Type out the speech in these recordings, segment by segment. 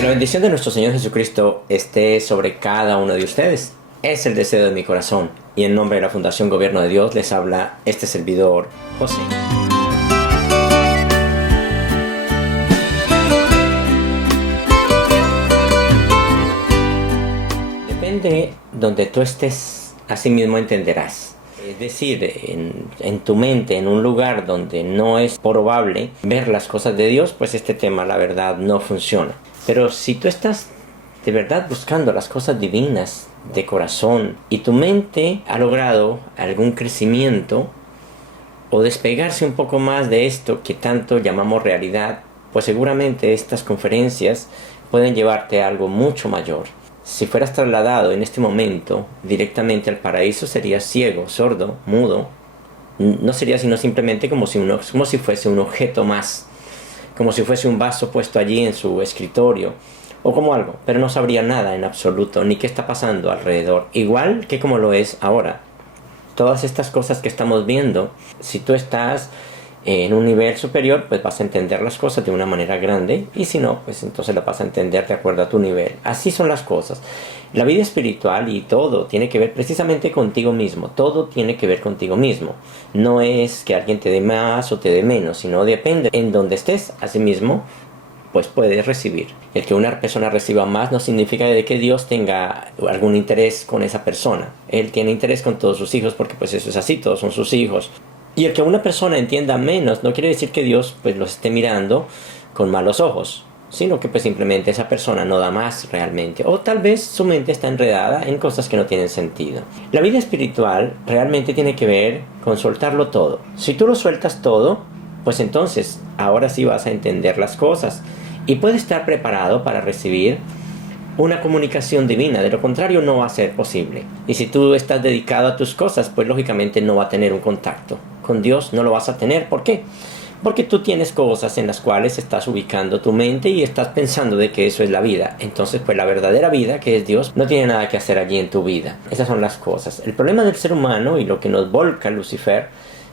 Que la bendición de nuestro Señor Jesucristo esté sobre cada uno de ustedes. Es el deseo de mi corazón. Y en nombre de la Fundación Gobierno de Dios les habla este servidor, José. Depende donde tú estés, así mismo entenderás. Es decir, en tu mente, en un lugar donde no es probable ver las cosas de Dios, pues este tema, la verdad, no funciona. Pero si tú estás de verdad buscando las cosas divinas de corazón y tu mente ha logrado algún crecimiento o despegarse un poco más de esto que tanto llamamos realidad, pues seguramente estas conferencias pueden llevarte a algo mucho mayor. Si fueras trasladado en este momento directamente al paraíso, serías ciego, sordo, mudo. No sería sino simplemente como si fuese un objeto más, como si fuese un vaso puesto allí en su escritorio o como algo, pero no sabría nada en absoluto, ni qué está pasando alrededor, igual que como lo es ahora. Todas estas cosas que estamos viendo, si tú estás en un nivel superior, pues vas a entender las cosas de una manera grande, y si no, pues entonces las vas a entender de acuerdo a tu nivel. Así son las cosas. La vida espiritual y todo tiene que ver precisamente contigo mismo. Todo tiene que ver contigo mismo. No es que alguien te dé más o te dé menos, sino depende en donde estés, así mismo, pues puedes recibir. El que una persona reciba más no significa de que Dios tenga algún interés con esa persona. Él tiene interés con todos sus hijos porque pues eso es así, todos son sus hijos. Y el que una persona entienda menos no quiere decir que Dios pues los esté mirando con malos ojos, sino que pues simplemente esa persona no da más realmente, o tal vez su mente está enredada en cosas que no tienen sentido. La vida espiritual realmente tiene que ver con soltarlo todo. Si tú lo sueltas todo, pues entonces ahora sí vas a entender las cosas y puedes estar preparado para recibir una comunicación divina. De lo contrario no va a ser posible. Y si tú estás dedicado a tus cosas, pues lógicamente no va a tener un contacto con Dios, no lo vas a tener. ¿Por qué? Porque tú tienes cosas en las cuales estás ubicando tu mente y estás pensando de que eso es la vida. Entonces pues la verdadera vida, que es Dios, no tiene nada que hacer allí en tu vida. Esas son las cosas. El problema del ser humano y lo que nos volca Lucifer,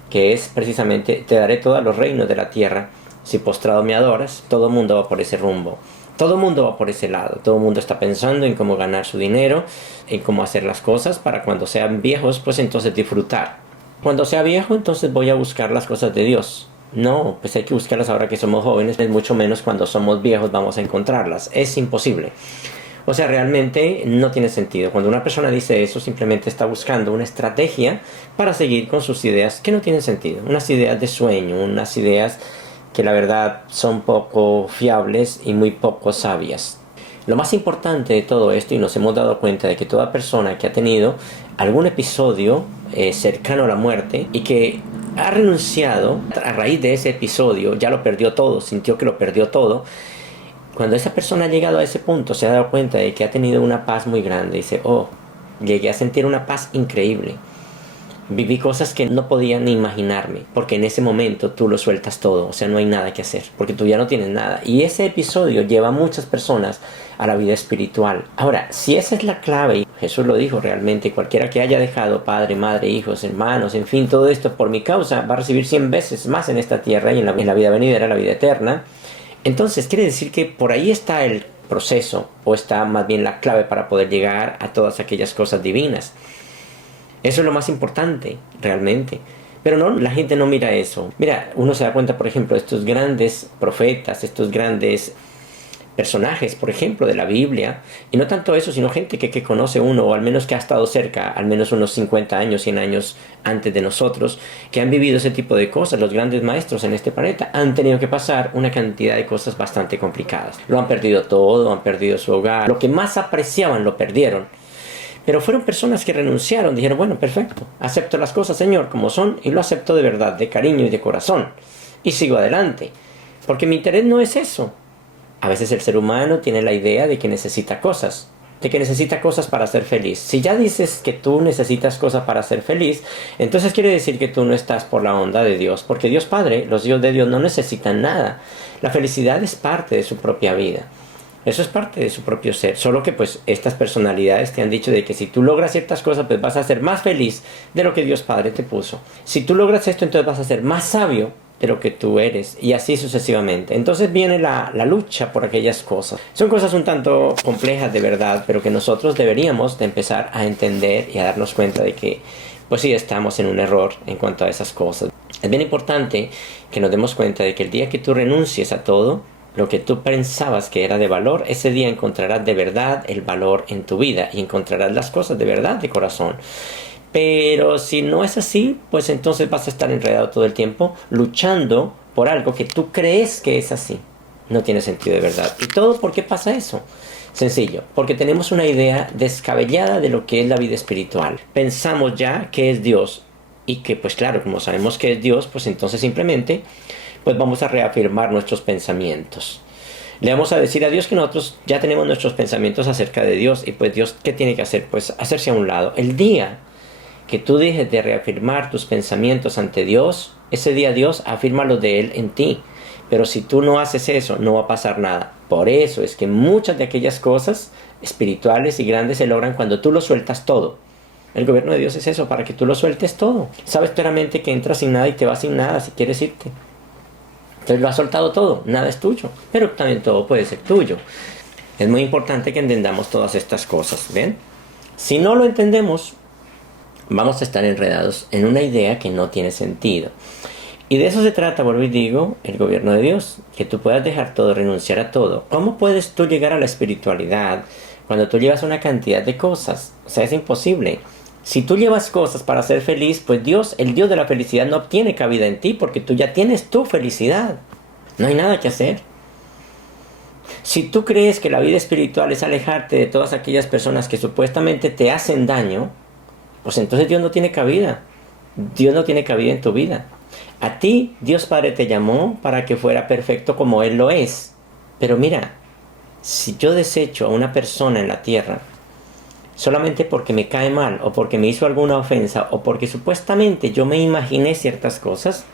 que es precisamente: te daré todos los reinos de la tierra si postrado me adoras. Todo el mundo va por ese rumbo. Todo el mundo va por ese lado. Todo el mundo está pensando en cómo ganar su dinero, en cómo hacer las cosas para cuando sean viejos, pues entonces disfrutar. Cuando sea viejo, entonces voy a buscar las cosas de Dios. No, pues hay que buscarlas ahora que somos jóvenes, mucho menos cuando somos viejos vamos a encontrarlas. Es imposible. O sea, realmente no tiene sentido. Cuando una persona dice eso, simplemente está buscando una estrategia para seguir con sus ideas que no tienen sentido. Unas ideas de sueño, unas ideas que la verdad son poco fiables y muy poco sabias. Lo más importante de todo esto, y nos hemos dado cuenta de que toda persona que ha tenido algún episodio cercano a la muerte y que ha renunciado a raíz de ese episodio, ya lo perdió todo, sintió que lo perdió todo. Cuando esa persona ha llegado a ese punto, se ha dado cuenta de que ha tenido una paz muy grande. Dice: oh, llegué a sentir una paz increíble. Viví cosas que no podía ni imaginarme, porque en ese momento tú lo sueltas todo, o sea, no hay nada que hacer, porque tú ya no tienes nada. Y ese episodio lleva a muchas personas a la vida espiritual. Ahora, si esa es la clave, y Jesús lo dijo realmente: cualquiera que haya dejado padre, madre, hijos, hermanos, en fin, todo esto por mi causa, va a recibir 100 veces más en esta tierra y en la vida venidera, la vida eterna. Entonces, quiere decir que por ahí está el proceso, o está más bien la clave para poder llegar a todas aquellas cosas divinas. Eso es lo más importante, realmente. Pero no, la gente no mira eso. Mira, uno se da cuenta, por ejemplo, de estos grandes profetas, estos grandes personajes, por ejemplo, de la Biblia. Y no tanto eso, sino gente que conoce uno, o al menos que ha estado cerca, al menos unos 50 años, 100 años antes de nosotros, que han vivido ese tipo de cosas. Los grandes maestros en este planeta han tenido que pasar una cantidad de cosas bastante complicadas. Lo han perdido todo, han perdido su hogar. Lo que más apreciaban lo perdieron. Pero fueron personas que renunciaron, dijeron: bueno, perfecto, acepto las cosas, Señor, como son, y lo acepto de verdad, de cariño y de corazón, y sigo adelante, porque mi interés no es eso. A veces el ser humano tiene la idea de que necesita cosas, para ser feliz. Si ya dices que tú necesitas cosas para ser feliz, entonces quiere decir que tú no estás por la onda de Dios, porque Dios Padre, los hijos de Dios no necesitan nada. La felicidad es parte de su propia vida. Eso es parte de su propio ser, solo que pues estas personalidades te han dicho de que si tú logras ciertas cosas, pues vas a ser más feliz de lo que Dios Padre te puso. Si tú logras esto, entonces vas a ser más sabio de lo que tú eres, y así sucesivamente. Entonces viene la lucha por aquellas cosas. Son cosas un tanto complejas de verdad, pero que nosotros deberíamos de empezar a entender y a darnos cuenta de que pues sí estamos en un error en cuanto a esas cosas. Es bien importante que nos demos cuenta de que el día que tú renuncies a todo lo que tú pensabas que era de valor, ese día encontrarás de verdad el valor en tu vida y encontrarás las cosas de verdad de corazón. Pero si no es así, pues entonces vas a estar enredado todo el tiempo luchando por algo que tú crees que es así. No tiene sentido de verdad. ¿Y todo por qué pasa eso? Sencillo, porque tenemos una idea descabellada de lo que es la vida espiritual. Pensamos ya que es Dios y que pues claro, como sabemos que es Dios, pues entonces simplemente pues vamos a reafirmar nuestros pensamientos. Le vamos a decir a Dios que nosotros ya tenemos nuestros pensamientos acerca de Dios y pues Dios, ¿qué tiene que hacer? Pues hacerse a un lado. El día que tú dejes de reafirmar tus pensamientos ante Dios, ese día Dios afirma lo de Él en ti. Pero si tú no haces eso, no va a pasar nada. Por eso es que muchas de aquellas cosas espirituales y grandes se logran cuando tú lo sueltas todo. El gobierno de Dios es eso, para que tú lo sueltes todo. Sabes claramente que entras sin nada y te vas sin nada si quieres irte. Entonces lo has soltado todo, nada es tuyo, pero también todo puede ser tuyo. Es muy importante que entendamos todas estas cosas, ¿ven? Si no lo entendemos, vamos a estar enredados en una idea que no tiene sentido. Y de eso se trata, vuelvo y digo, el gobierno de Dios, que tú puedas dejar todo, renunciar a todo. ¿Cómo puedes tú llegar a la espiritualidad cuando tú llevas una cantidad de cosas? O sea, es imposible. Si tú llevas cosas para ser feliz, pues Dios, el Dios de la felicidad, no obtiene cabida en ti porque tú ya tienes tu felicidad. No hay nada que hacer. Si tú crees que la vida espiritual es alejarte de todas aquellas personas que supuestamente te hacen daño, pues entonces Dios no tiene cabida. Dios no tiene cabida en tu vida. A ti, Dios Padre te llamó para que fuera perfecto como Él lo es. Pero mira, si yo desecho a una persona en la tierra solamente porque me cae mal, o porque me hizo alguna ofensa, o porque supuestamente yo me imaginé ciertas cosas,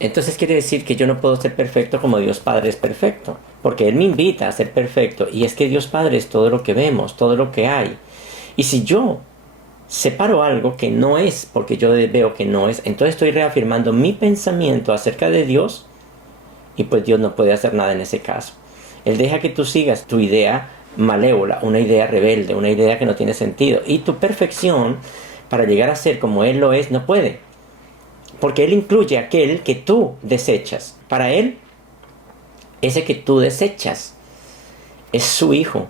entonces quiere decir que yo no puedo ser perfecto como Dios Padre es perfecto. Porque Él me invita a ser perfecto, y es que Dios Padre es todo lo que vemos, todo lo que hay. Y si yo separo algo que no es, porque yo veo que no es, entonces estoy reafirmando mi pensamiento acerca de Dios, y pues Dios no puede hacer nada en ese caso. Él deja que tú sigas tu idea malévola, una idea rebelde, una idea que no tiene sentido, y tu perfección para llegar a ser como Él lo es no puede, porque Él incluye aquel que tú desechas. Para Él, ese que tú desechas es su Hijo.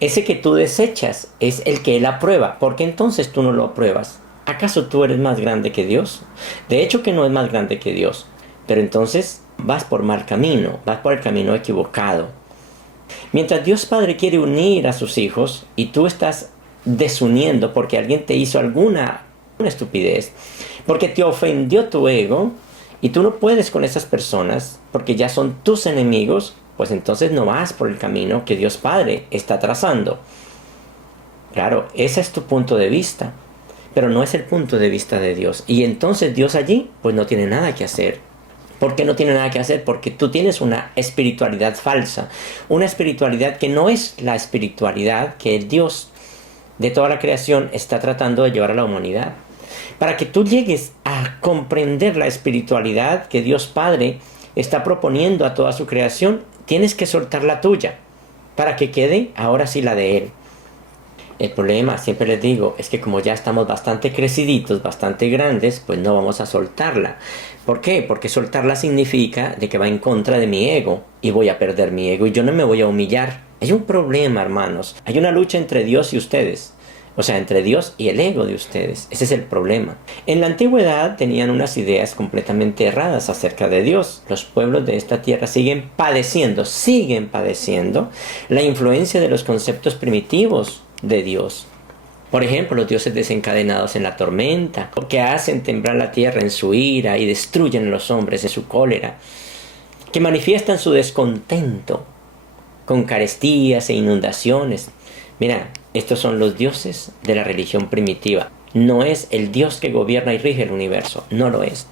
Ese que tú desechas es el que Él aprueba. ¿Por qué entonces tú no lo apruebas? ¿Acaso tú eres más grande que Dios? De hecho que no es más grande que Dios, pero entonces vas por mal camino, vas por el camino equivocado. Mientras Dios Padre quiere unir a sus hijos y tú estás desuniendo porque alguien te hizo alguna estupidez, porque te ofendió tu ego y tú no puedes con esas personas porque ya son tus enemigos, pues entonces no vas por el camino que Dios Padre está trazando. Claro, ese es tu punto de vista, pero no es el punto de vista de Dios. Y entonces Dios allí pues no tiene nada que hacer. ¿Por qué no tiene nada que hacer? Porque tú tienes una espiritualidad falsa, una espiritualidad que no es la espiritualidad que el Dios de toda la creación está tratando de llevar a la humanidad. Para que tú llegues a comprender la espiritualidad que Dios Padre está proponiendo a toda su creación, tienes que soltar la tuya, para que quede ahora sí la de Él. El problema, siempre les digo, es que como ya estamos bastante creciditos, bastante grandes, pues no vamos a soltarla. ¿Por qué? Porque soltarla significa de que va en contra de mi ego y voy a perder mi ego y yo no me voy a humillar. Hay un problema, hermanos. Hay una lucha entre Dios y ustedes. O sea, entre Dios y el ego de ustedes. Ese es el problema. En la antigüedad tenían unas ideas completamente erradas acerca de Dios. Los pueblos de esta tierra siguen padeciendo la influencia de los conceptos primitivos de Dios. Por ejemplo, los dioses desencadenados en la tormenta, que hacen temblar la tierra en su ira y destruyen a los hombres en su cólera, que manifiestan su descontento con carestías e inundaciones. Mira, estos son los dioses de la religión primitiva. No es el Dios que gobierna y rige el universo, no lo es.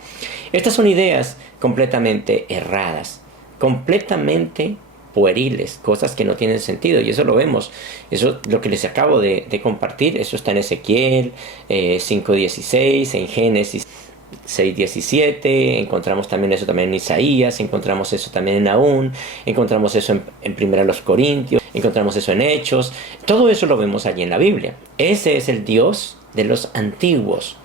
Estas son ideas completamente erradas, completamente pueriles, cosas que no tienen sentido, y eso lo vemos. Eso, lo que les acabo de compartir, eso está en Ezequiel 5:16, en Génesis 6:17, encontramos también eso también en Isaías, encontramos eso también en Nahum, encontramos eso en 1 Corintios, encontramos eso en Hechos. Todo eso lo vemos allí en la Biblia. Ese es el Dios de los antiguos.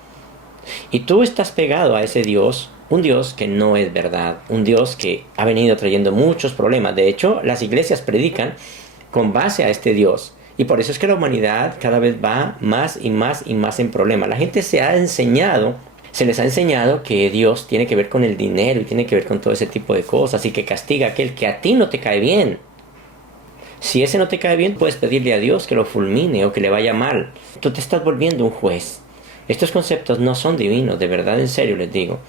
Y tú estás pegado a ese Dios, un Dios que no es verdad, un Dios que ha venido trayendo muchos problemas. De hecho, las iglesias predican con base a este Dios. Y por eso es que la humanidad cada vez va más y más y más en problemas. La gente se les ha enseñado que Dios tiene que ver con el dinero y tiene que ver con todo ese tipo de cosas y que castiga a aquel que a ti no te cae bien. Si ese no te cae bien, puedes pedirle a Dios que lo fulmine o que le vaya mal. Tú te estás volviendo un juez. Estos conceptos no son divinos, de verdad, en serio les digo.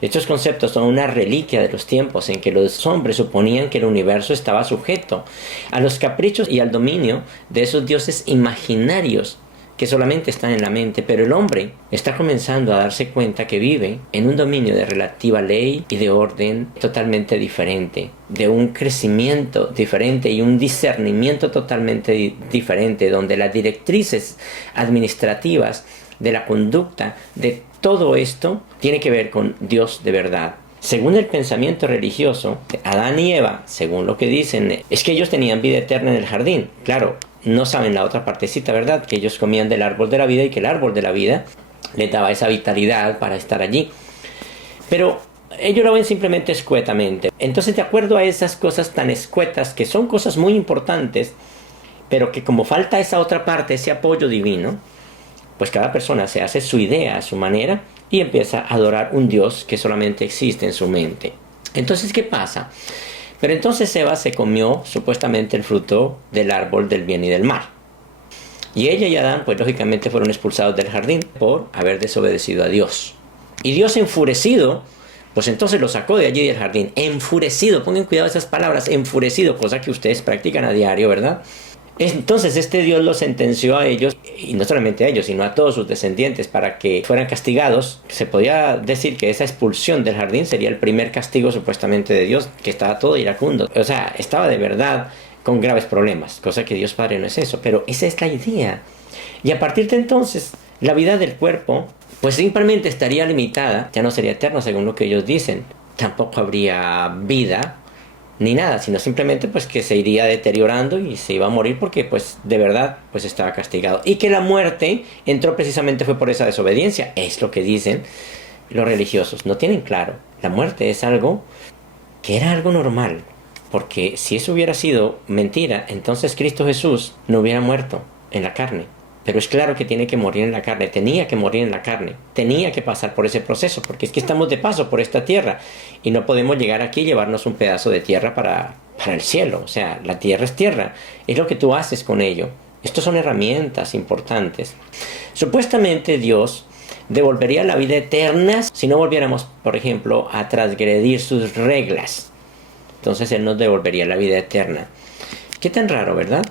Estos conceptos son una reliquia de los tiempos en que los hombres suponían que el universo estaba sujeto a los caprichos y al dominio de esos dioses imaginarios que solamente están en la mente, pero el hombre está comenzando a darse cuenta que vive en un dominio de relativa ley y de orden totalmente diferente, de un crecimiento diferente y un discernimiento totalmente diferente, donde las directrices administrativas de la conducta de todo esto tiene que ver con Dios de verdad. Según el pensamiento religioso, Adán y Eva, según lo que dicen, es que ellos tenían vida eterna en el jardín. Claro, no saben la otra partecita, ¿verdad? Que ellos comían del árbol de la vida y que el árbol de la vida les daba esa vitalidad para estar allí. Pero ellos lo ven simplemente escuetamente. Entonces, de acuerdo a esas cosas tan escuetas, que son cosas muy importantes, pero que como falta esa otra parte, ese apoyo divino, pues cada persona se hace su idea a su manera y empieza a adorar un Dios que solamente existe en su mente. Entonces, ¿qué pasa? Pero entonces Eva se comió supuestamente el fruto del árbol del bien y del mal. Y ella y Adán, pues lógicamente fueron expulsados del jardín por haber desobedecido a Dios. Y Dios, enfurecido, pues entonces lo sacó de allí del jardín. Enfurecido, pongan cuidado esas palabras, enfurecido, cosa que ustedes practican a diario, ¿verdad? Entonces este Dios los sentenció a ellos, y no solamente a ellos, sino a todos sus descendientes, para que fueran castigados. Se podía decir que esa expulsión del jardín sería el primer castigo supuestamente de Dios, que estaba todo iracundo. O sea, estaba de verdad con graves problemas, cosa que Dios Padre no es eso, pero esa es la idea. Y a partir de entonces, la vida del cuerpo, pues simplemente estaría limitada, ya no sería eterna según lo que ellos dicen. Tampoco habría vida ni nada, sino simplemente pues que se iría deteriorando y se iba a morir porque pues de verdad pues estaba castigado. Y que la muerte entró precisamente fue por esa desobediencia, es lo que dicen los religiosos. No tienen claro, la muerte es algo que era algo normal, porque si eso hubiera sido mentira, entonces Cristo Jesús no hubiera muerto en la carne. Pero es claro que tiene que morir en la carne, tenía que morir en la carne, tenía que pasar por ese proceso, porque es que estamos de paso por esta tierra y no podemos llegar aquí y llevarnos un pedazo de tierra para el cielo. O sea, la tierra es tierra, es lo que tú haces con ello. Estas son herramientas importantes. Supuestamente Dios devolvería la vida eterna si no volviéramos, por ejemplo, a transgredir sus reglas. Entonces Él nos devolvería la vida eterna. Qué tan raro, ¿verdad?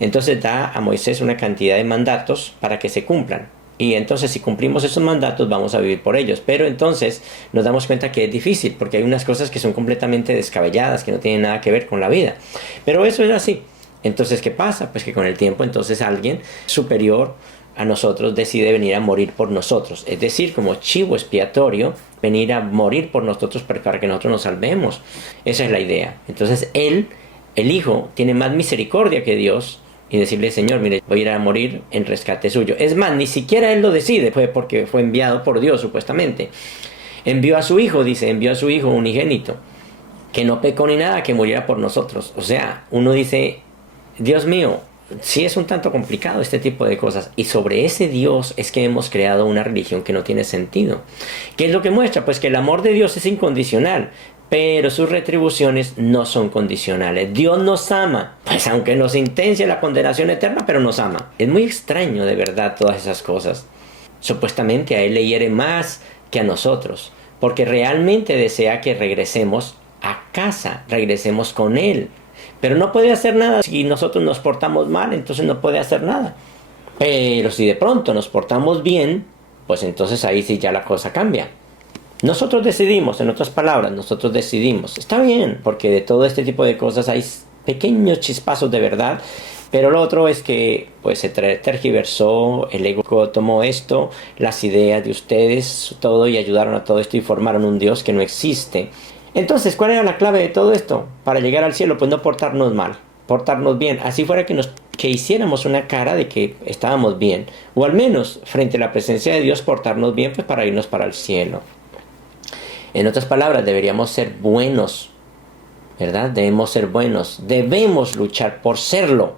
Entonces da a Moisés una cantidad de mandatos para que se cumplan. Y entonces si cumplimos esos mandatos vamos a vivir por ellos. Pero entonces nos damos cuenta que es difícil porque hay unas cosas que son completamente descabelladas, que no tienen nada que ver con la vida. Pero eso es así. Entonces, ¿qué pasa? Pues que con el tiempo entonces alguien superior a nosotros decide venir a morir por nosotros. Es decir, como chivo expiatorio, venir a morir por nosotros para que nosotros nos salvemos. Esa es la idea. Entonces él, el Hijo, tiene más misericordia que Dios y decirle, Señor, mire, voy a ir a morir en rescate suyo. Es más, ni siquiera Él lo decide, fue porque fue enviado por Dios, supuestamente. Envió a su Hijo, dice, envió a su Hijo unigénito, que no pecó ni nada, que muriera por nosotros. O sea, uno dice, Dios mío, sí es un tanto complicado este tipo de cosas. Y sobre ese Dios es que hemos creado una religión que no tiene sentido. ¿Qué es lo que muestra? Pues que el amor de Dios es incondicional, pero sus retribuciones no son condicionales. Dios nos ama, pues aunque nos sentencia la condenación eterna, pero nos ama. Es muy extraño de verdad todas esas cosas. Supuestamente a Él le hiere más que a nosotros, porque realmente desea que regresemos a casa, regresemos con Él. Pero no puede hacer nada si nosotros nos portamos mal, entonces no puede hacer nada. Pero si de pronto nos portamos bien, pues entonces ahí sí ya la cosa cambia. Nosotros decidimos, en otras palabras, nosotros decidimos. Está bien, porque de todo este tipo de cosas hay pequeños chispazos de verdad Pero lo otro es que pues se tergiversó, el ego tomó esto, las ideas de ustedes, todo, y ayudaron a todo esto y formaron un Dios que no existe. Entonces, ¿cuál era la clave de todo esto? Para llegar al cielo, pues no portarnos mal, portarnos bien. Así fuera que hiciéramos una cara de que estábamos bien. O al menos, frente a la presencia de Dios, portarnos bien, pues para irnos para el cielo. En otras palabras, deberíamos ser buenos, ¿verdad? Debemos ser buenos. Debemos luchar por serlo.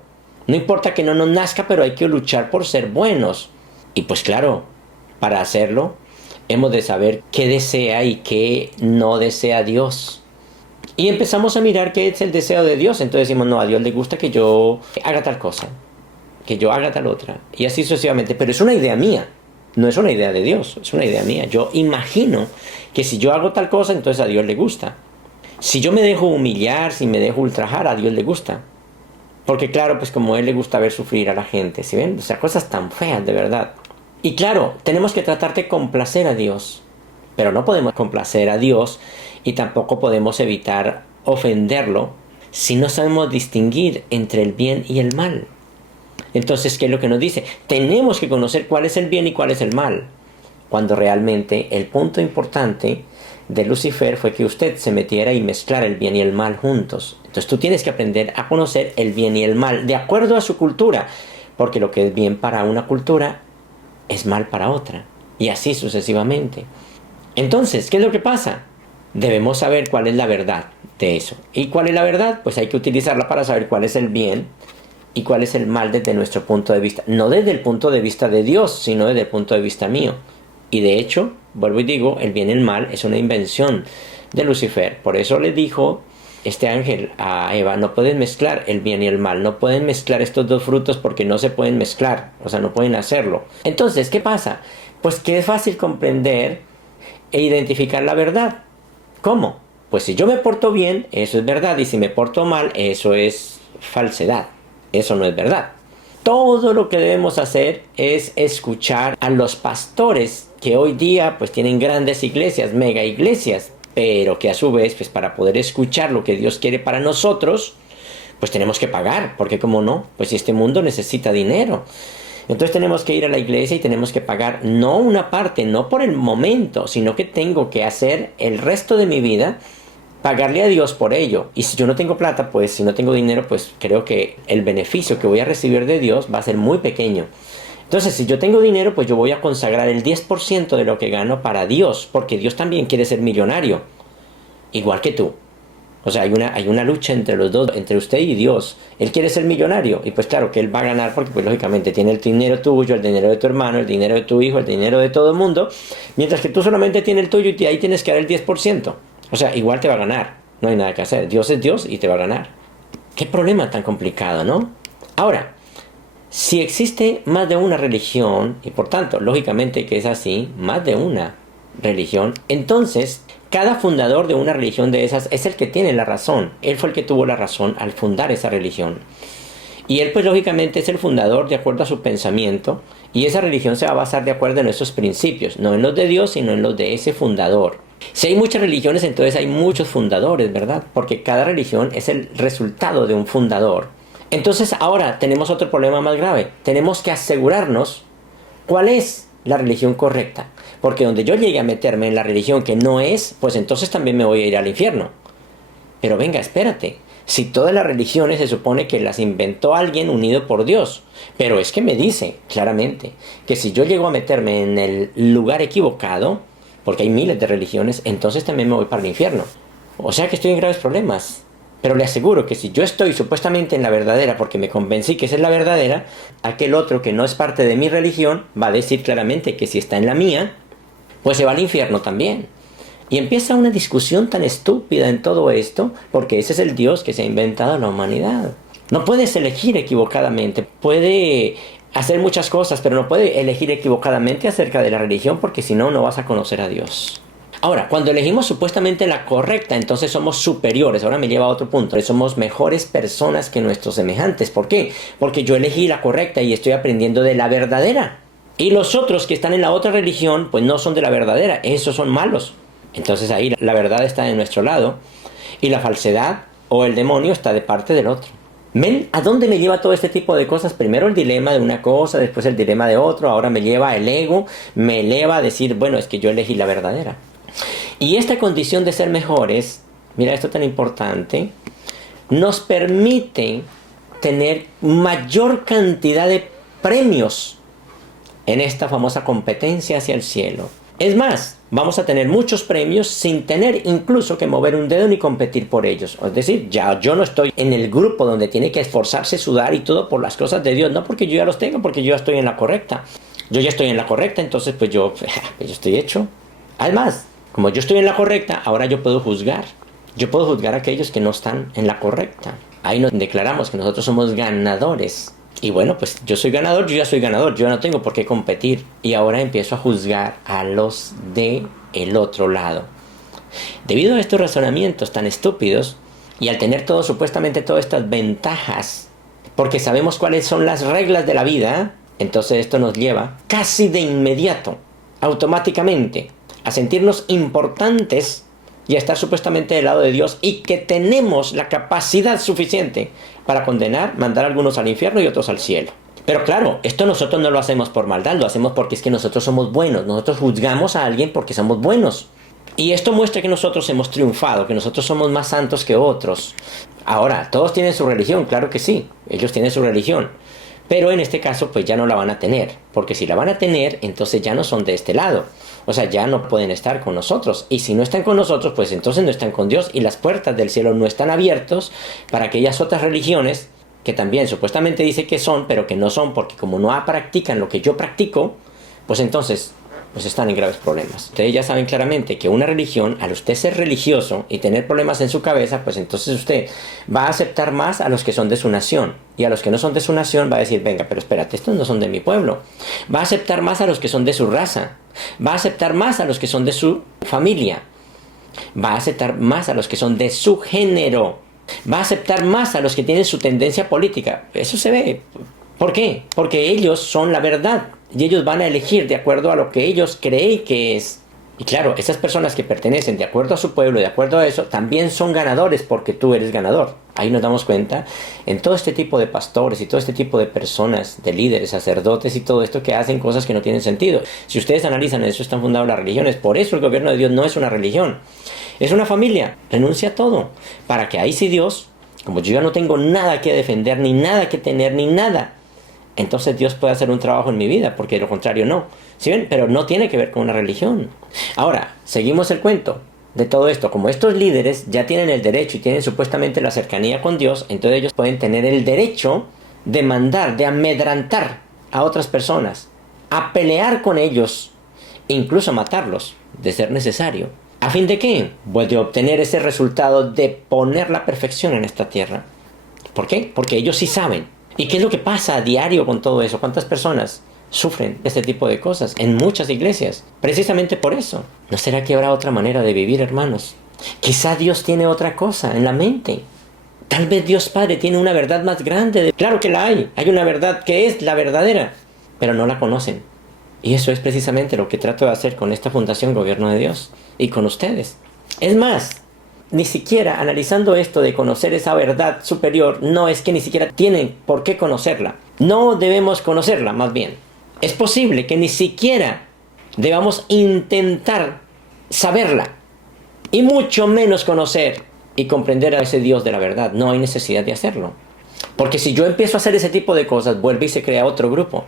No importa que no nos nazca, pero hay que luchar por ser buenos. Y pues claro, para hacerlo, hemos de saber qué desea y qué no desea Dios. Y empezamos a mirar qué es el deseo de Dios. Entonces decimos, no, a Dios le gusta que yo haga tal cosa, que yo haga tal otra. Y así sucesivamente. Pero es una idea mía. No es una idea de Dios, es una idea mía. Yo imagino que si yo hago tal cosa, entonces a Dios le gusta. Si yo me dejo humillar, si me dejo ultrajar, a Dios le gusta. Porque claro, pues como a Él le gusta ver sufrir a la gente, ¿sí ven? O sea, cosas tan feas, de verdad. Y claro, tenemos que tratar de complacer a Dios. Pero no podemos complacer a Dios y tampoco podemos evitar ofenderlo si no sabemos distinguir entre el bien y el mal. Entonces, ¿qué es lo que nos dice? Tenemos que conocer cuál es el bien y cuál es el mal. Cuando realmente el punto importante de Lucifer fue que usted se metiera y mezclara el bien y el mal juntos. Entonces tú tienes que aprender a conocer el bien y el mal de acuerdo a su cultura, porque lo que es bien para una cultura es mal para otra, y así sucesivamente. Entonces, ¿qué es lo que pasa? Debemos saber cuál es la verdad de eso. ¿Y cuál es la verdad? Pues hay que utilizarla para saber cuál es el bien y cuál es el mal desde nuestro punto de vista. No desde el punto de vista de Dios, sino desde el punto de vista mío. Y de hecho, vuelvo y digo, el bien y el mal es una invención de Lucifer. Por eso le dijo este ángel a Eva, no pueden mezclar el bien y el mal, no pueden mezclar estos dos frutos porque no se pueden mezclar, o sea, no pueden hacerlo. Entonces, ¿qué pasa? Pues que es fácil comprender e identificar la verdad. ¿Cómo? Pues si yo me porto bien, eso es verdad, y si me porto mal, eso es falsedad, eso no es verdad. Todo lo que debemos hacer es escuchar a los pastores que hoy día pues tienen grandes iglesias, mega iglesias, pero que a su vez pues para poder escuchar lo que Dios quiere para nosotros, pues tenemos que pagar, porque como no, pues este mundo necesita dinero. Entonces tenemos que ir a la iglesia y tenemos que pagar no una parte, no por el momento, sino que tengo que hacer el resto de mi vida pagarle a Dios por ello. Y si yo no tengo plata, pues si no tengo dinero, pues creo que el beneficio que voy a recibir de Dios va a ser muy pequeño. Entonces, si yo tengo dinero, pues yo voy a consagrar el 10% de lo que gano para Dios, porque Dios también quiere ser millonario, igual que tú. O sea, hay una lucha entre los dos, entre usted y Dios. Él quiere ser millonario, y pues claro que él va a ganar porque pues lógicamente tiene el dinero tuyo, el dinero de tu hermano, el dinero de tu hijo, el dinero de todo el mundo, mientras que tú solamente tienes el tuyo y ahí tienes que dar el 10%. O sea, igual te va a ganar, no hay nada que hacer. Dios es Dios y te va a ganar. Qué problema tan complicado, ¿no? Ahora, si existe más de una religión, y por tanto, lógicamente que es así, más de una religión, entonces cada fundador de una religión de esas es el que tiene la razón. Él fue el que tuvo la razón al fundar esa religión. Y él pues lógicamente es el fundador de acuerdo a su pensamiento, y esa religión se va a basar de acuerdo en esos principios, no en los de Dios, sino en los de ese fundador. Si hay muchas religiones, entonces hay muchos fundadores, ¿verdad? Porque cada religión es el resultado de un fundador. Entonces ahora tenemos otro problema más grave. Tenemos que asegurarnos cuál es la religión correcta. Porque donde yo llegue a meterme en la religión que no es, pues entonces también me voy a ir al infierno. Pero venga, espérate. Si todas las religiones se supone que las inventó alguien unido por Dios. Pero es que me dice claramente que si yo llego a meterme en el lugar equivocado, porque hay miles de religiones, entonces también me voy para el infierno. O sea que estoy en graves problemas. Pero le aseguro que si yo estoy supuestamente en la verdadera porque me convencí que esa es la verdadera, aquel otro que no es parte de mi religión va a decir claramente que si está en la mía, pues se va al infierno también. Y empieza una discusión tan estúpida en todo esto, porque ese es el Dios que se ha inventado la humanidad. No puedes elegir equivocadamente. Puede hacer muchas cosas, pero no puede elegir equivocadamente acerca de la religión, porque si no, no vas a conocer a Dios. Ahora, cuando elegimos supuestamente la correcta, entonces somos superiores. Ahora me lleva a otro punto. Somos mejores personas que nuestros semejantes. ¿Por qué? Porque yo elegí la correcta y estoy aprendiendo de la verdadera. Y los otros que están en la otra religión, pues no son de la verdadera. Esos son malos. Entonces ahí la verdad está de nuestro lado y la falsedad o el demonio está de parte del otro. ¿Ven a dónde me lleva todo este tipo de cosas? Primero el dilema de una cosa, después el dilema de otro, ahora me lleva el ego, me eleva a decir, bueno, es que yo elegí la verdadera. Y esta condición de ser mejores, mira esto tan importante, nos permite tener mayor cantidad de premios en esta famosa competencia hacia el cielo. Es más, vamos a tener muchos premios sin tener incluso que mover un dedo ni competir por ellos. Es decir, ya yo no estoy en el grupo donde tiene que esforzarse, sudar y todo por las cosas de Dios. No porque yo ya los tengo, porque yo ya estoy en la correcta. Yo ya estoy en la correcta, entonces pues yo estoy hecho. Además, como yo estoy en la correcta, ahora yo puedo juzgar. Yo puedo juzgar a aquellos que no están en la correcta. Ahí nos declaramos que nosotros somos ganadores. Y bueno, pues yo soy ganador, yo ya soy ganador, yo ya no tengo por qué competir. Y ahora empiezo a juzgar a los de el otro lado. Debido a estos razonamientos tan estúpidos, y al tener supuestamente todas estas ventajas, porque sabemos cuáles son las reglas de la vida, entonces esto nos lleva casi de inmediato, automáticamente, a sentirnos importantes y a estar supuestamente del lado de Dios, y que tenemos la capacidad suficiente para condenar, mandar a algunos al infierno y otros al cielo. Pero claro, esto nosotros no lo hacemos por maldad, lo hacemos porque es que nosotros somos buenos, nosotros juzgamos a alguien porque somos buenos. Y esto muestra que nosotros hemos triunfado, que nosotros somos más santos que otros. Ahora, todos tienen su religión, claro que sí, ellos tienen su religión. Pero en este caso pues ya no la van a tener, porque si la van a tener, entonces ya no son de este lado. O sea, ya no pueden estar con nosotros. Y si no están con nosotros, pues entonces no están con Dios. Y las puertas del cielo no están abiertas para aquellas otras religiones que también supuestamente dice que son, pero que no son, porque como no practican lo que yo practico, pues entonces pues están en graves problemas. Ustedes ya saben claramente que una religión, al usted ser religioso y tener problemas en su cabeza, pues entonces usted va a aceptar más a los que son de su nación. Y a los que no son de su nación va a decir, venga, pero espérate, estos no son de mi pueblo. Va a aceptar más a los que son de su raza. Va a aceptar más a los que son de su familia. Va a aceptar más a los que son de su género. Va a aceptar más a los que tienen su tendencia política. Eso se ve. ¿Por qué? Porque ellos son la verdad. Y ellos van a elegir de acuerdo a lo que ellos creen que es. Y claro, esas personas que pertenecen de acuerdo a su pueblo, de acuerdo a eso, también son ganadores porque tú eres ganador. Ahí nos damos cuenta en todo este tipo de pastores y todo este tipo de personas, de líderes, sacerdotes y todo esto que hacen cosas que no tienen sentido. Si ustedes analizan eso, están fundadas las religiones. Por eso el gobierno de Dios no es una religión. Es una familia. Renuncia a todo. Para que ahí sí Dios, como yo ya no tengo nada que defender, ni nada que tener, ni nada, entonces Dios puede hacer un trabajo en mi vida, porque de lo contrario no. ¿Sí ven? Pero no tiene que ver con una religión. Ahora, seguimos el cuento de todo esto. Como estos líderes ya tienen el derecho y tienen supuestamente la cercanía con Dios, entonces ellos pueden tener el derecho de mandar, de amedrantar a otras personas, a pelear con ellos, incluso matarlos, de ser necesario. ¿A fin de qué? Pues de obtener ese resultado de poner la perfección en esta tierra. ¿Por qué? Porque ellos sí saben. ¿Y qué es lo que pasa a diario con todo eso? ¿Cuántas personas sufren este tipo de cosas en muchas iglesias? Precisamente por eso. ¿No será que habrá otra manera de vivir, hermanos? Quizá Dios tiene otra cosa en la mente. Tal vez Dios Padre tiene una verdad más grande. Claro que la hay. Hay una verdad que es la verdadera, pero no la conocen. Y eso es precisamente lo que trato de hacer con esta Fundación Gobierno de Dios y con ustedes. Es más, ni siquiera analizando esto de conocer esa verdad superior, no es que ni siquiera tienen por qué conocerla. No debemos conocerla, más bien. Es posible que ni siquiera debamos intentar saberla, y mucho menos conocer y comprender a ese Dios de la verdad. No hay necesidad de hacerlo. Porque si yo empiezo a hacer ese tipo de cosas, vuelve y se crea otro grupo.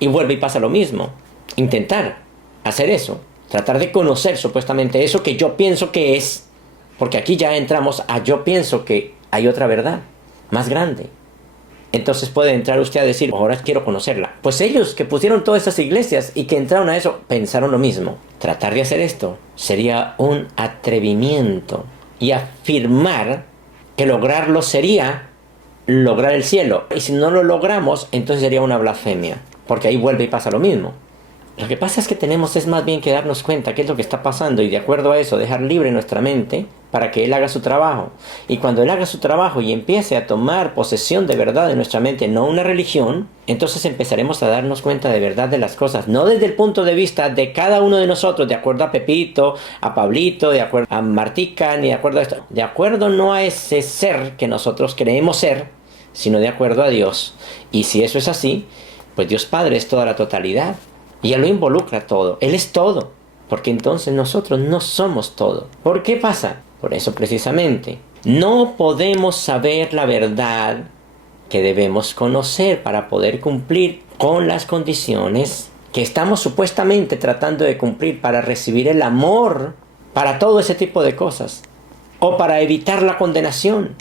Y vuelve y pasa lo mismo. Intentar hacer eso. Tratar de conocer supuestamente eso que yo pienso que es. Porque aquí ya entramos a yo pienso que hay otra verdad más grande. Entonces puede entrar usted a decir, ahora quiero conocerla. Pues ellos que pusieron todas esas iglesias y que entraron a eso, pensaron lo mismo. Tratar de hacer esto sería un atrevimiento. Y afirmar que lograrlo sería lograr el cielo. Y si no lo logramos, entonces sería una blasfemia. Porque ahí vuelve y pasa lo mismo. Lo que pasa es que tenemos es más bien que darnos cuenta qué es lo que está pasando y de acuerdo a eso dejar libre nuestra mente para que Él haga su trabajo. Y cuando Él haga su trabajo y empiece a tomar posesión de verdad de nuestra mente, no una religión, entonces empezaremos a darnos cuenta de verdad de las cosas. No desde el punto de vista de cada uno de nosotros, de acuerdo a Pepito, a Pablito, de acuerdo a Martica, ni de acuerdo a esto. De acuerdo no a ese ser que nosotros creemos ser, sino de acuerdo a Dios. Y si eso es así, pues Dios Padre es toda la totalidad. Y Él lo involucra todo. Él es todo. Porque entonces nosotros no somos todo. ¿Por qué pasa? Por eso precisamente. No podemos saber la verdad que debemos conocer para poder cumplir con las condiciones que estamos supuestamente tratando de cumplir para recibir el amor, para todo ese tipo de cosas, o para evitar la condenación.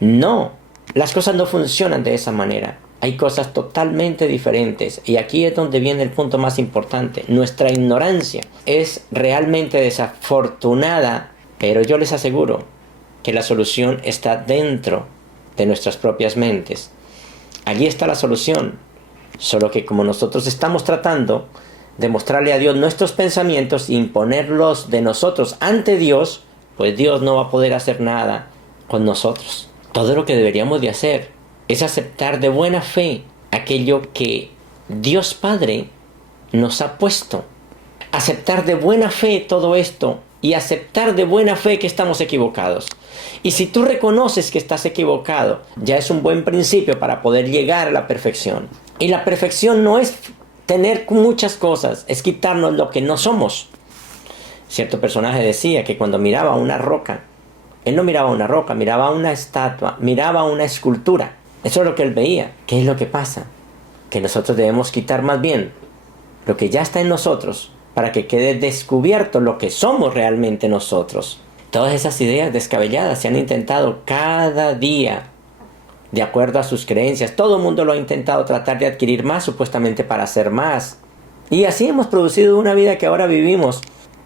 No, las cosas no funcionan de esa manera. Hay cosas totalmente diferentes, y aquí es donde viene el punto más importante. Nuestra ignorancia es realmente desafortunada, pero yo les aseguro que la solución está dentro de nuestras propias mentes. Allí está la solución, solo que como nosotros estamos tratando de mostrarle a Dios nuestros pensamientos e imponerlos de nosotros ante Dios, pues Dios no va a poder hacer nada con nosotros. Todo lo que deberíamos de hacer es aceptar de buena fe aquello que Dios Padre nos ha puesto. Aceptar de buena fe todo esto y aceptar de buena fe que estamos equivocados. Y si tú reconoces que estás equivocado, ya es un buen principio para poder llegar a la perfección. Y la perfección no es tener muchas cosas, es quitarnos lo que no somos. Cierto personaje decía que cuando miraba una roca, él no miraba una roca, miraba una estatua, miraba una escultura. Eso es lo que él veía. ¿Qué es lo que pasa? Que nosotros debemos quitar más bien lo que ya está en nosotros para que quede descubierto lo que somos realmente nosotros. Todas esas ideas descabelladas se han intentado cada día de acuerdo a sus creencias. Todo el mundo lo ha intentado tratar de adquirir más, supuestamente para hacer más. Y así hemos producido una vida que ahora vivimos,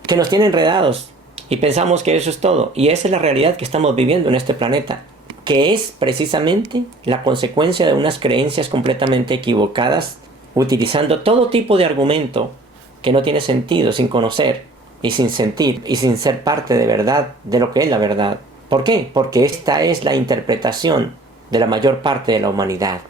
que nos tiene enredados. Y pensamos que eso es todo. Y esa es la realidad que estamos viviendo en este planeta, que es precisamente la consecuencia de unas creencias completamente equivocadas, utilizando todo tipo de argumento que no tiene sentido, sin conocer y sin sentir y sin ser parte de verdad de lo que es la verdad. ¿Por qué? Porque esta es la interpretación de la mayor parte de la humanidad.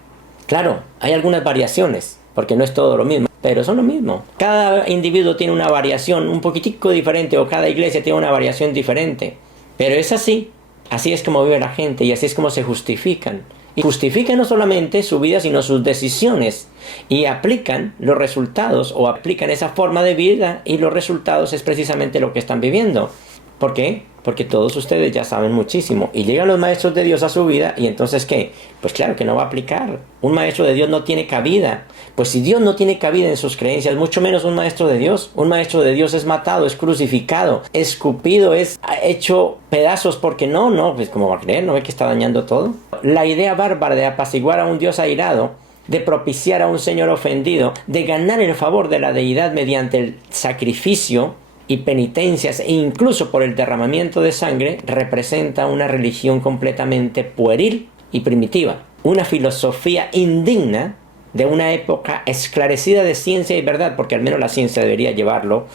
Claro, hay algunas variaciones, porque no es todo lo mismo, pero son lo mismo. Cada individuo tiene una variación un poquitico diferente, o cada iglesia tiene una variación diferente. Pero es así. Así es como vive la gente y así es como se justifican. Y justifican no solamente su vida, sino sus decisiones. Y aplican los resultados, o aplican esa forma de vida, y los resultados es precisamente lo que están viviendo. ¿Por qué? Porque todos ustedes ya saben muchísimo. Y llegan los maestros de Dios a su vida, y entonces ¿qué? Pues claro que no va a aplicar. Un maestro de Dios no tiene cabida. Pues si Dios no tiene cabida en sus creencias, mucho menos un maestro de Dios. Un maestro de Dios es matado, es crucificado, escupido, es hecho pedazos, porque no, pues como va a creer, ¿no ve que está dañando todo? La idea bárbara de apaciguar a un Dios airado, de propiciar a un Señor ofendido, de ganar el favor de la deidad mediante el sacrificio y penitencias, e incluso por el derramamiento de sangre, representa una religión completamente pueril y primitiva. Una filosofía indigna de una época esclarecida de ciencia y verdad, porque al menos la ciencia debería llevarlo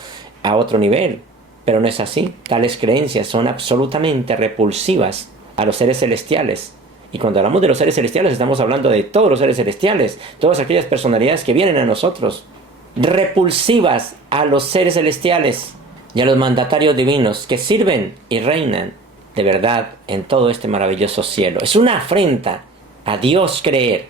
a otro nivel. Pero no es así. Tales creencias son absolutamente repulsivas a los seres celestiales. Y cuando hablamos de los seres celestiales, estamos hablando de todos los seres celestiales, todas aquellas personalidades que vienen a nosotros. Repulsivas a los seres celestiales y a los mandatarios divinos que sirven y reinan de verdad en todo este maravilloso cielo. Es una afrenta a Dios creer,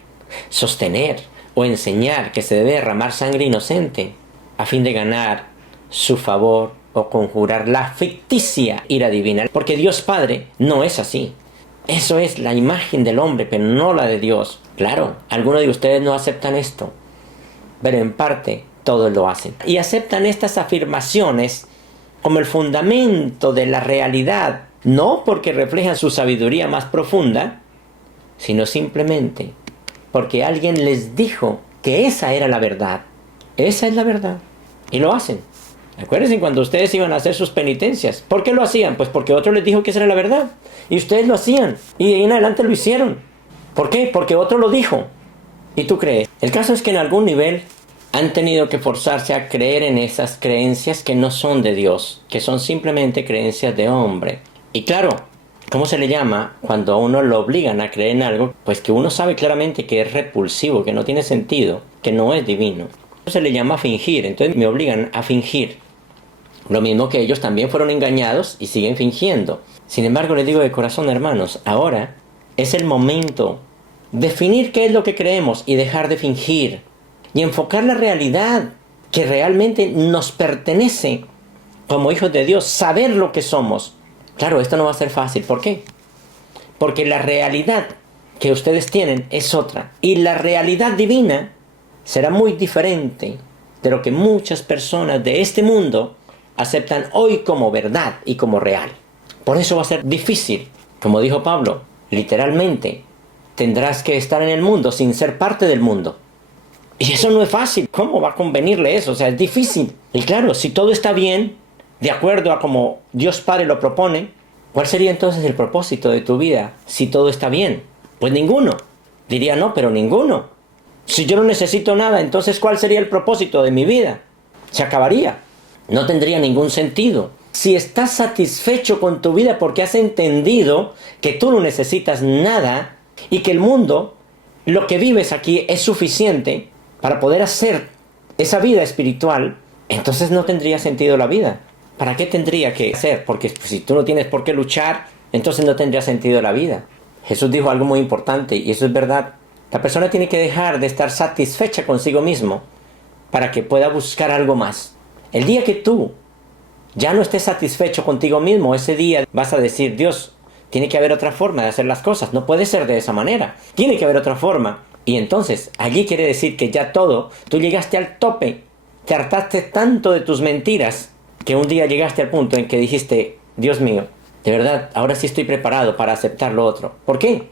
sostener o enseñar que se debe derramar sangre inocente a fin de ganar su favor o conjurar la ficticia ira divina. Porque Dios Padre no es así. Eso es la imagen del hombre, pero no la de Dios. Claro, algunos de ustedes no aceptan esto, pero en parte todos lo hacen. Y aceptan estas afirmaciones como el fundamento de la realidad, no porque reflejan su sabiduría más profunda, sino simplemente porque alguien les dijo que esa era la verdad. Esa es la verdad. Y lo hacen. Acuérdense cuando ustedes iban a hacer sus penitencias. ¿Por qué lo hacían? Pues porque otro les dijo que esa era la verdad. Y ustedes lo hacían. Y de ahí en adelante lo hicieron. ¿Por qué? Porque otro lo dijo. ¿Y tú crees? El caso es que en algún nivel han tenido que forzarse a creer en esas creencias que no son de Dios, que son simplemente creencias de hombre. Y claro, ¿cómo se le llama cuando a uno lo obligan a creer en algo? Pues que uno sabe claramente que es repulsivo, que no tiene sentido, que no es divino. Eso se le llama fingir. Entonces me obligan a fingir. Lo mismo que ellos también fueron engañados y siguen fingiendo. Sin embargo, les digo de corazón, hermanos, ahora es el momento Definir qué es lo que creemos y dejar de fingir. Y enfocar la realidad que realmente nos pertenece como hijos de Dios. Saber lo que somos. Claro, esto no va a ser fácil. ¿Por qué? Porque la realidad que ustedes tienen es otra. Y la realidad divina será muy diferente de lo que muchas personas de este mundo aceptan hoy como verdad y como real. Por eso va a ser difícil. Como dijo Pablo, literalmente, tendrás que estar en el mundo sin ser parte del mundo. Y eso no es fácil. ¿Cómo va a convenirle eso? O sea, es difícil. Y claro, si todo está bien, de acuerdo a como Dios Padre lo propone, ¿cuál sería entonces el propósito de tu vida si todo está bien? Pues ninguno. Diría, no, pero ninguno. Si yo no necesito nada, entonces ¿cuál sería el propósito de mi vida? Se acabaría. No tendría ningún sentido. Si estás satisfecho con tu vida porque has entendido que tú no necesitas nada y que el mundo, lo que vives aquí, es suficiente para poder hacer esa vida espiritual, entonces no tendría sentido la vida. ¿Para qué tendría que ser? Porque si tú no tienes por qué luchar, entonces no tendría sentido la vida. Jesús dijo algo muy importante y eso es verdad. La persona tiene que dejar de estar satisfecha consigo mismo para que pueda buscar algo más. El día que tú ya no estés satisfecho contigo mismo, ese día vas a decir, Dios, tiene que haber otra forma de hacer las cosas. No puede ser de esa manera. Tiene que haber otra forma. Y entonces, allí quiere decir que ya todo, tú llegaste al tope. Te hartaste tanto de tus mentiras que un día llegaste al punto en que dijiste, Dios mío, de verdad, ahora sí estoy preparado para aceptar lo otro. ¿Por qué?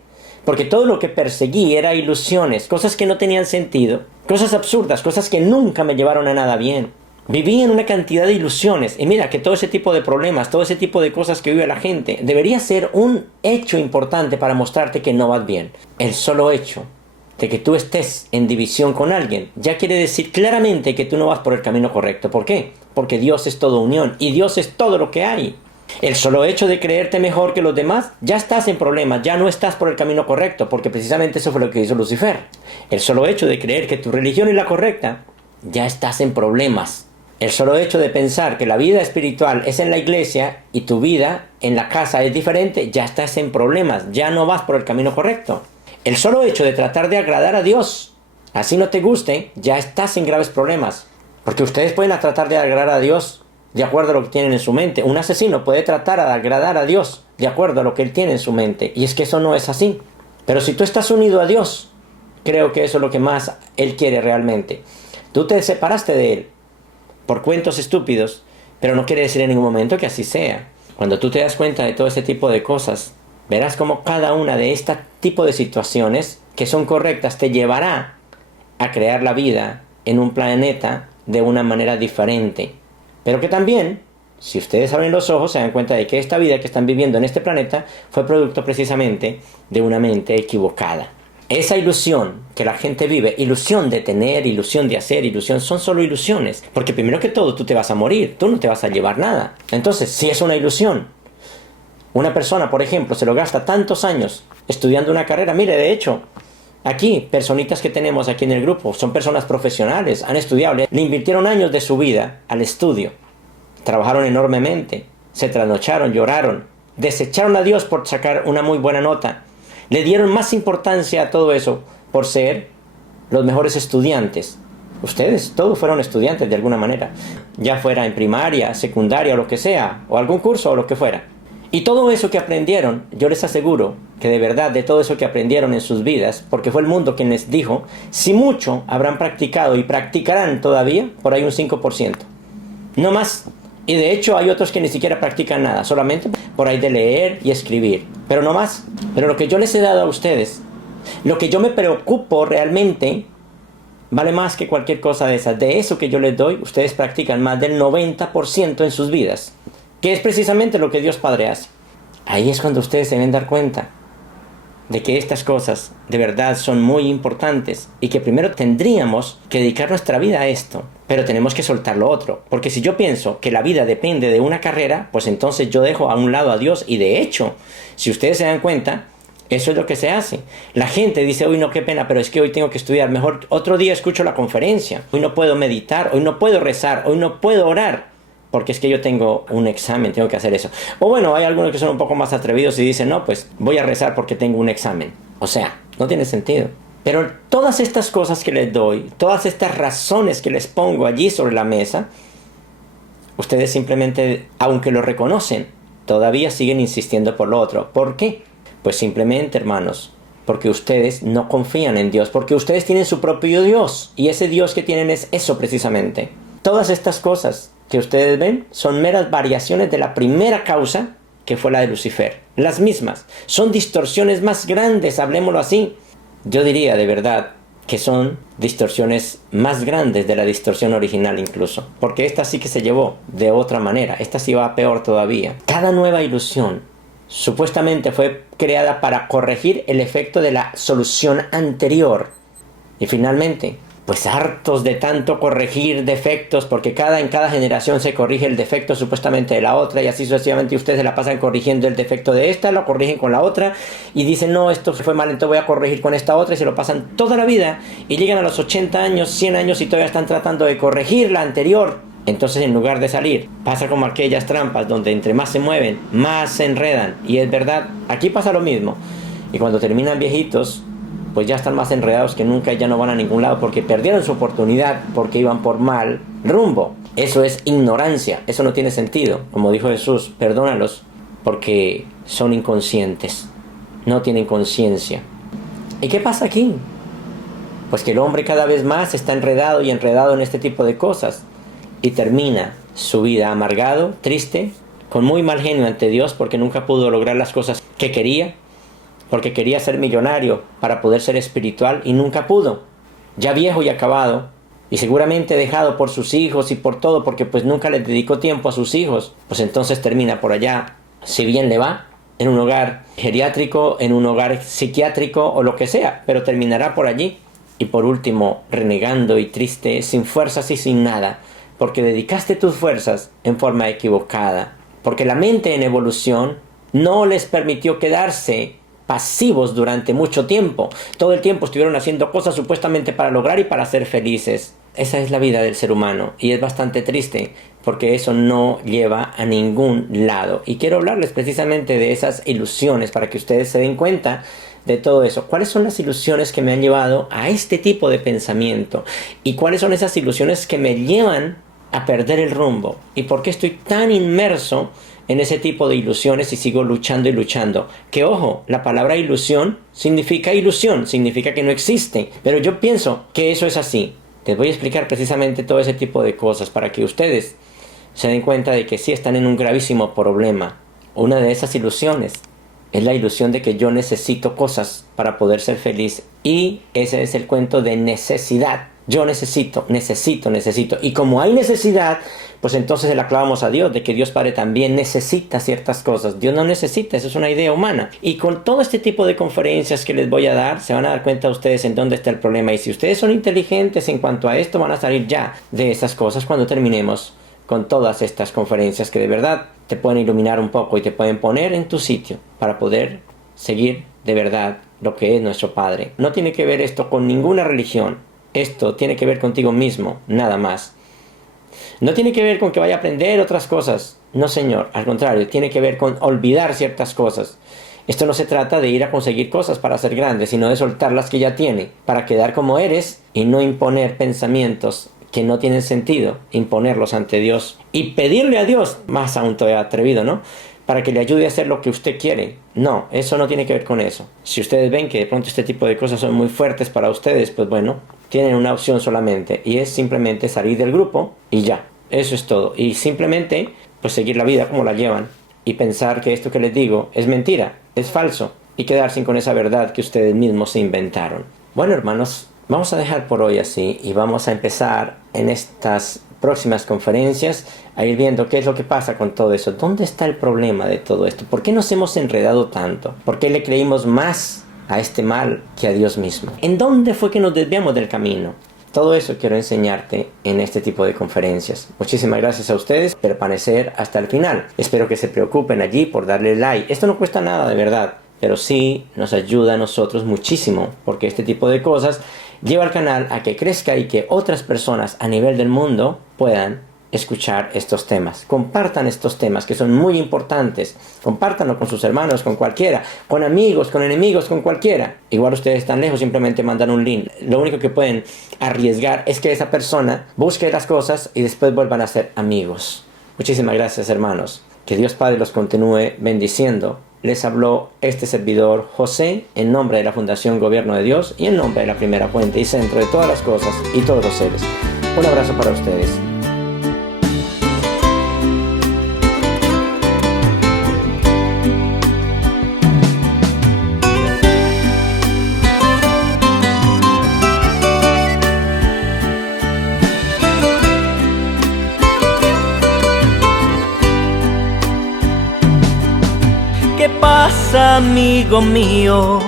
Porque todo lo que perseguí era ilusiones, cosas que no tenían sentido, cosas absurdas, cosas que nunca me llevaron a nada bien. Viví en una cantidad de ilusiones. Y mira que todo ese tipo de problemas, todo ese tipo de cosas que vive la gente, debería ser un hecho importante para mostrarte que no vas bien. El solo hecho de que tú estés en división con alguien ya quiere decir claramente que tú no vas por el camino correcto. ¿Por qué? Porque Dios es todo unión y Dios es todo lo que hay. El solo hecho de creerte mejor que los demás, ya estás en problemas, ya no estás por el camino correcto, porque precisamente eso fue lo que hizo Lucifer. El solo hecho de creer que tu religión es la correcta, ya estás en problemas. El solo hecho de pensar que la vida espiritual es en la iglesia y tu vida en la casa es diferente, ya estás en problemas, ya no vas por el camino correcto. El solo hecho de tratar de agradar a Dios, así no te guste, ya estás en graves problemas. Porque ustedes pueden tratar de agradar a Dios de acuerdo a lo que tienen en su mente. Un asesino puede tratar de agradar a Dios de acuerdo a lo que él tiene en su mente. Y es que eso no es así. Pero si tú estás unido a Dios, creo que eso es lo que más Él quiere realmente. Tú te separaste de Él por cuentos estúpidos, pero no quiere decir en ningún momento que así sea. Cuando tú te das cuenta de todo ese tipo de cosas, verás como cada una de este tipo de situaciones que son correctas te llevará a crear la vida en un planeta de una manera diferente. Pero que también, si ustedes abren los ojos, se dan cuenta de que esta vida que están viviendo en este planeta fue producto precisamente de una mente equivocada. Esa ilusión que la gente vive, ilusión de tener, ilusión de hacer, ilusión, son solo ilusiones. Porque primero que todo tú te vas a morir, tú no te vas a llevar nada. Entonces, si es una ilusión, una persona, por ejemplo, se lo gasta tantos años estudiando una carrera, mire, de hecho, aquí, personitas que tenemos aquí en el grupo, son personas profesionales, han estudiado, le invirtieron años de su vida al estudio, trabajaron enormemente, se trasnocharon, lloraron, desecharon a Dios por sacar una muy buena nota, le dieron más importancia a todo eso por ser los mejores estudiantes. Ustedes todos fueron estudiantes de alguna manera, ya fuera en primaria, secundaria o lo que sea, o algún curso o lo que fuera. Y todo eso que aprendieron, yo les aseguro que de verdad de todo eso que aprendieron en sus vidas, porque fue el mundo quien les dijo, si mucho habrán practicado y practicarán todavía por ahí un 5%. No más. Y de hecho hay otros que ni siquiera practican nada, solamente por ahí de leer y escribir. Pero no más. Pero lo que yo les he dado a ustedes, lo que yo me preocupo realmente, vale más que cualquier cosa de esas. De eso que yo les doy, ustedes practican más del 90% en sus vidas. Que es precisamente lo que Dios Padre hace. Ahí es cuando ustedes se deben dar cuenta de que estas cosas de verdad son muy importantes y que primero tendríamos que dedicar nuestra vida a esto, pero tenemos que soltar lo otro. Porque si yo pienso que la vida depende de una carrera, pues entonces yo dejo a un lado a Dios y de hecho, si ustedes se dan cuenta, eso es lo que se hace. La gente dice, uy, no, qué pena, pero es que hoy tengo que estudiar. Mejor otro día escucho la conferencia. Hoy no puedo meditar, hoy no puedo rezar, hoy no puedo orar. Porque es que yo tengo un examen, tengo que hacer eso. O bueno, hay algunos que son un poco más atrevidos y dicen, no, pues voy a rezar porque tengo un examen. O sea, no tiene sentido. Pero todas estas cosas que les doy, todas estas razones que les pongo allí sobre la mesa, ustedes simplemente, aunque lo reconocen, todavía siguen insistiendo por lo otro. ¿Por qué? Pues simplemente, hermanos, porque ustedes no confían en Dios, porque ustedes tienen su propio Dios, y ese Dios que tienen es eso precisamente. Todas estas cosas que ustedes ven son meras variaciones de la primera causa, que fue la de Lucifer. Las mismas. Son distorsiones más grandes, hablemoslo así. Yo diría de verdad que son distorsiones más grandes de la distorsión original incluso. Porque esta sí que se llevó de otra manera. Esta sí va peor todavía. Cada nueva ilusión supuestamente fue creada para corregir el efecto de la solución anterior. Y finalmente, pues hartos de tanto corregir defectos, porque en cada generación se corrige el defecto supuestamente de la otra, y así sucesivamente, y ustedes se la pasan corrigiendo el defecto de esta, lo corrigen con la otra, y dicen, no, esto fue mal, entonces voy a corregir con esta otra, y se lo pasan toda la vida, y llegan a los 80 años, 100 años, y todavía están tratando de corregir la anterior. Entonces, en lugar de salir, pasa como aquellas trampas donde entre más se mueven, más se enredan. Y es verdad, aquí pasa lo mismo. Y cuando terminan viejitos, pues ya están más enredados que nunca y ya no van a ningún lado porque perdieron su oportunidad, porque iban por mal rumbo. Eso es ignorancia, eso no tiene sentido. Como dijo Jesús, perdónalos porque son inconscientes, no tienen conciencia. ¿Y qué pasa aquí? Pues que el hombre cada vez más está enredado y enredado en este tipo de cosas y termina su vida amargado, triste, con muy mal genio ante Dios porque nunca pudo lograr las cosas que quería, porque quería ser millonario para poder ser espiritual y nunca pudo, ya viejo y acabado, y seguramente dejado por sus hijos y por todo, porque pues nunca le dedicó tiempo a sus hijos, pues entonces termina por allá, si bien le va, en un hogar geriátrico, en un hogar psiquiátrico o lo que sea, pero terminará por allí, y por último, renegando y triste, sin fuerzas y sin nada, porque dedicaste tus fuerzas en forma equivocada, porque la mente en evolución no les permitió quedarse pasivos durante mucho tiempo. Todo el tiempo estuvieron haciendo cosas supuestamente para lograr y para ser felices. Esa es la vida del ser humano y es bastante triste porque eso no lleva a ningún lado. Y quiero hablarles precisamente de esas ilusiones para que ustedes se den cuenta de todo eso. ¿Cuáles son las ilusiones que me han llevado a este tipo de pensamiento? ¿Y cuáles son esas ilusiones que me llevan a perder el rumbo? ¿Y por qué estoy tan inmerso en ese tipo de ilusiones y sigo luchando y luchando? Que ojo, la palabra ilusión, significa que no existe. Pero yo pienso que eso es así. Les voy a explicar precisamente todo ese tipo de cosas para que ustedes se den cuenta de que sí están en un gravísimo problema. Una de esas ilusiones es la ilusión de que yo necesito cosas para poder ser feliz. Y ese es el cuento de necesidad. Yo necesito. Y como hay necesidad, pues entonces se la clavamos a Dios, de que Dios Padre también necesita ciertas cosas. Dios no necesita, eso es una idea humana. Y con todo este tipo de conferencias que les voy a dar, se van a dar cuenta ustedes en dónde está el problema. Y si ustedes son inteligentes en cuanto a esto, van a salir ya de esas cosas cuando terminemos con todas estas conferencias que de verdad te pueden iluminar un poco y te pueden poner en tu sitio para poder seguir de verdad lo que es nuestro Padre. No tiene que ver esto con ninguna religión. Esto tiene que ver contigo mismo, nada más. No tiene que ver con que vaya a aprender otras cosas. No, señor. Al contrario, tiene que ver con olvidar ciertas cosas. Esto no se trata de ir a conseguir cosas para ser grande, sino de soltar las que ya tiene, para quedar como eres y no imponer pensamientos que no tienen sentido, imponerlos ante Dios y pedirle a Dios, más aún todavía atrevido, ¿no?, para que le ayude a hacer lo que usted quiere. No, eso no tiene que ver con eso. Si ustedes ven que de pronto este tipo de cosas son muy fuertes para ustedes, pues bueno, tienen una opción solamente y es simplemente salir del grupo y ya. Eso es todo. Y simplemente pues seguir la vida como la llevan y pensar que esto que les digo es mentira, es falso y quedarse con esa verdad que ustedes mismos se inventaron. Bueno, hermanos, vamos a dejar por hoy así y vamos a empezar en estas próximas conferencias a ir viendo qué es lo que pasa con todo eso. ¿Dónde está el problema de todo esto? ¿Por qué nos hemos enredado tanto? ¿Por qué le creímos más a este mal que a Dios mismo? ¿En dónde fue que nos desviamos del camino? Todo eso quiero enseñarte en este tipo de conferencias. Muchísimas gracias a ustedes por permanecer hasta el final. Espero que se preocupen allí por darle like. Esto no cuesta nada, de verdad, pero sí nos ayuda a nosotros muchísimo, porque este tipo de cosas lleva al canal a que crezca y que otras personas a nivel del mundo puedan escuchar estos temas. Compartan estos temas que son muy importantes. Compártanlo con sus hermanos, con cualquiera, con amigos, con enemigos, con cualquiera. Igual ustedes están lejos, simplemente mandan un link. Lo único que pueden arriesgar es que esa persona busque las cosas y después vuelvan a ser amigos. Muchísimas gracias, hermanos. Que Dios Padre los continúe bendiciendo. Les habló este servidor José en nombre de la Fundación Gobierno de Dios y en nombre de la Primera Fuente y Centro de todas las cosas y todos los seres. Un abrazo para ustedes. ¿Qué pasa, amigo mío?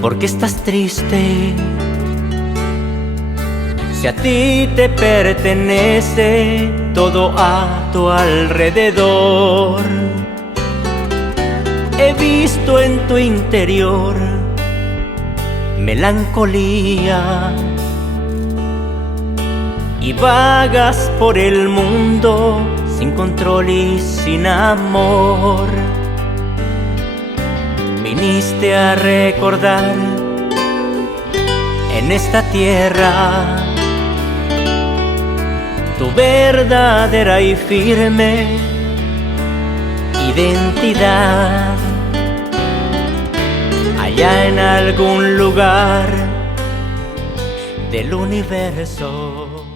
¿Por qué estás triste? Si a ti te pertenece todo a tu alrededor. He visto en tu interior melancolía y vagas por el mundo sin control y sin amor. Viniste a recordar en esta tierra tu verdadera y firme identidad. Allá en algún lugar del universo